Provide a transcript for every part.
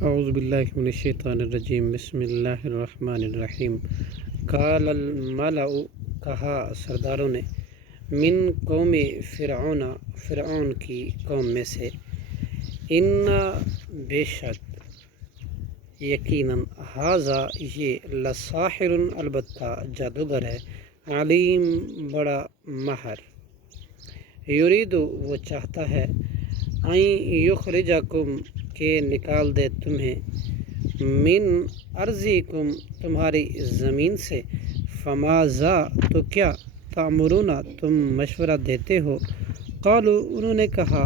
اعوذ باللہ من الشیطان الرجیم بسم اللہ الرحمن الرحیم قال الملأ کہا سرداروں نے من قوم فرعون کی قوم میں سے ان بے شک یقیناً ھذا یہ لساحر البتہ جادوگر ہے علیم بڑا ماہر یرید وہ چاہتا ہے ان یخرجکم کہ نکال دے تمہیں من ارضکم تمہاری زمین سے فماذا تو کیا تأمرون تم مشورہ دیتے ہو قالوا انہوں نے کہا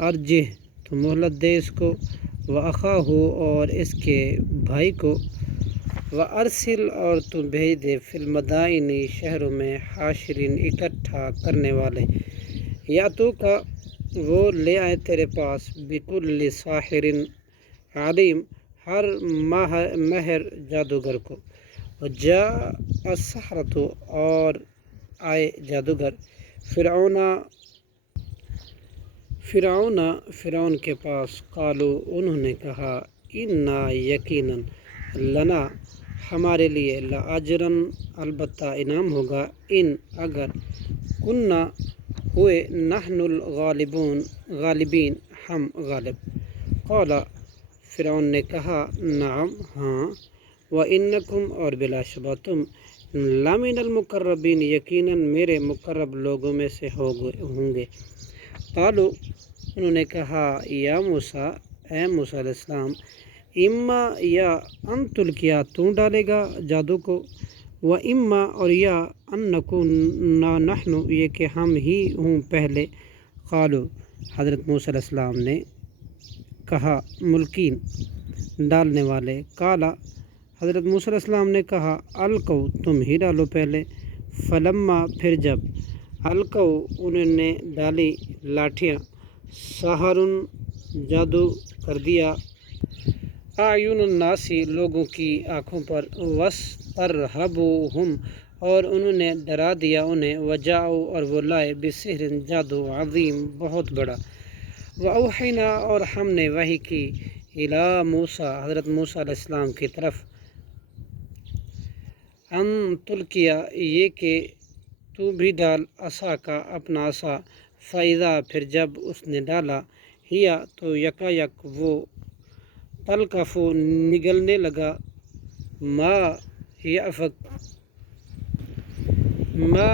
ارجہ تو مہلت دے اس کو واخاہ اور اس کے بھائی کو وارسل اور تم بھیج دے فی المدائن شہروں میں حاشرین اکٹھا کرنے والے یا تو کا وہ لے آئے تیرے پاس بکل ساحر علیم ہر ماہر جادوگر کو وجاء السحرۃ اور آئے جادوگر فرعون کے پاس قالوا انہوں نے کہا انا یقیناً لنا ہمارے لیے لاجرن البتہ انعام ہوگا ان اگر کننا ہوئے نحن غالبین ہم غالب قال فرعون نے کہا نعم ہاں وانکم اور بلا شبہ تم لمن المقربین یقیناً میرے مقرب لوگوں میں سے ہوں گے قالوا انہوں نے کہا یا موسیٰ اے موسیٰ علیہ السلام اما یا ان تلقیا تو ڈالے گا جادو کو و اما اور یا ان نکون نحن یہ کہ ہم ہی ہوں پہلے قالوا حضرت موسیٰ علیہ السلام نے کہا ملکین ڈالنے والے قالا حضرت موسیٰ علیہ السلام نے کہا القوا تم ہی ڈالو پہلے فلما پھر جب القوا انہوں نے ڈالی لاٹھیاں سحرن جادو کر دیا اعین الناس لوگوں کی آنکھوں پر وسترہبوہم اور انہوں نے ڈرا دیا انہیں وجاؤ اور وہ لائے بسحر جادو عظیم بہت بڑا واوحینا اور ہم نے وحی کی الی موسیٰ حضرت موسیٰ علیہ السلام کی طرف ان تلقیا یہ کہ تو بھی ڈال عصا کا اپنا عصا فاذا پھر جب اس نے ڈالا ہیا تو یکا یک وہ تلقف نگلنے لگا ما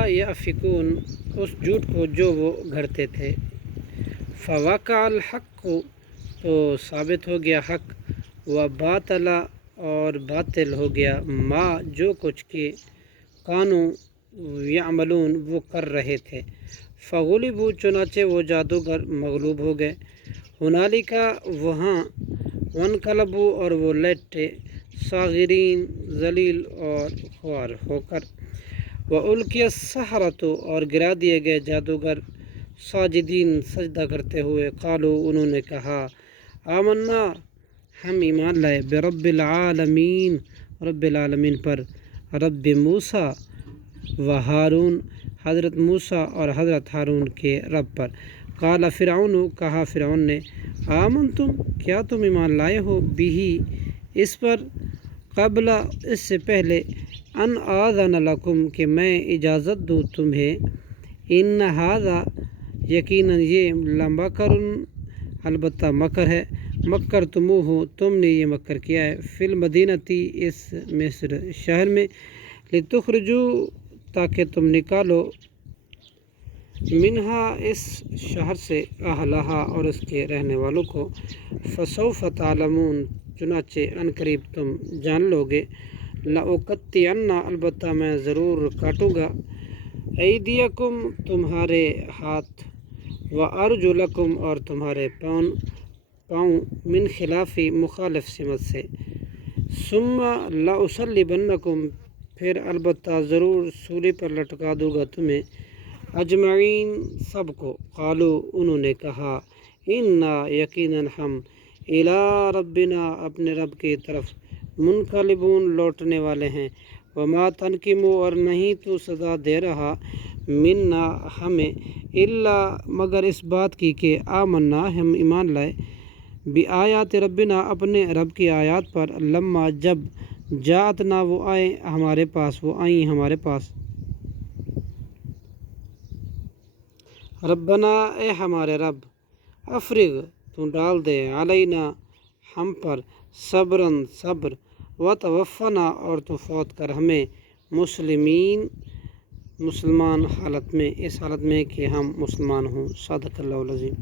یأفکون اس جھوٹ کو جو وہ گھڑتے تھے فوقع الحق تو ثابت ہو گیا حق وباطل اور باطل ہو گیا ما جو کچھ کہ کانوا یعملون وہ کر رہے تھے فغلبوا چنانچہ وہ جادوگر مغلوب ہو گئے ہنالکا وہاں وانقلبوا اور وہ لٹے صاغرین ذلیل اور خوار ہو کر وَأُلْقِيَ السَّحَرَةُ اور گرا دیے گئے جادوگر ساجدین سجدہ کرتے ہوئے قالوا انہوں نے کہا آمنا ہم ایمان لائے برب العالمین رب العالمین پر رب موسیٰ و ہارون حضرت موسیٰ اور حضرت ہارون کے رب پر قال فرعون کہا فرعون نے آمنتم کیا تم ایمان لائے ہو بھی اس پر قبل اس سے پہلے ان آذن لکم کہ میں اجازت دوں تمہیں ان ھذا یقیناً یہ لمکر البتہ مکر ہے مکر تموہ تم نے یہ مکر کیا ہے فی المدینتی اس مصر شہر میں لتخرجو تاکہ تم نکالو منہا اس شہر سے اہلہا اور اس کے رہنے والوں کو فسوف تعلمون چنانچہ ان قریب تم جان لو گے لأقطعن البتہ میں ضرور کاٹوں گا ایدیکم تمہارے ہاتھ وارجلکم اور تمہارے پاؤں من خلافی مخالف سمت سے ثم لأصلبنکم پھر البتہ ضرور سولی پر لٹکا دوں گا تمہیں اجمعین سب کو قالوا انہوں نے کہا انا یقیناً ہم الی ربنا اپنے رب کی طرف منقلبون لوٹنے والے ہیں وما تنقم اور نہیں تو سزا دے رہا منا ہمیں الا مگر اس بات کی کہ آمنا ہم ایمان لائے بآیات ربنا اپنے رب کی آیات پر، لما جب، جاءتنا وہ آئیں ہمارے پاس، وہ آئیں ہمارے پاس، ربنا اے ہمارے رب، افرغ تو ڈال دے، علینا ہم پر، صبرن صبر، وتوفنا اور تو فوت کر ہمیں، مسلمین مسلمان حالت میں، اس حالت میں کہ ہم مسلمان ہوں۔ صدق اللہ العظیم۔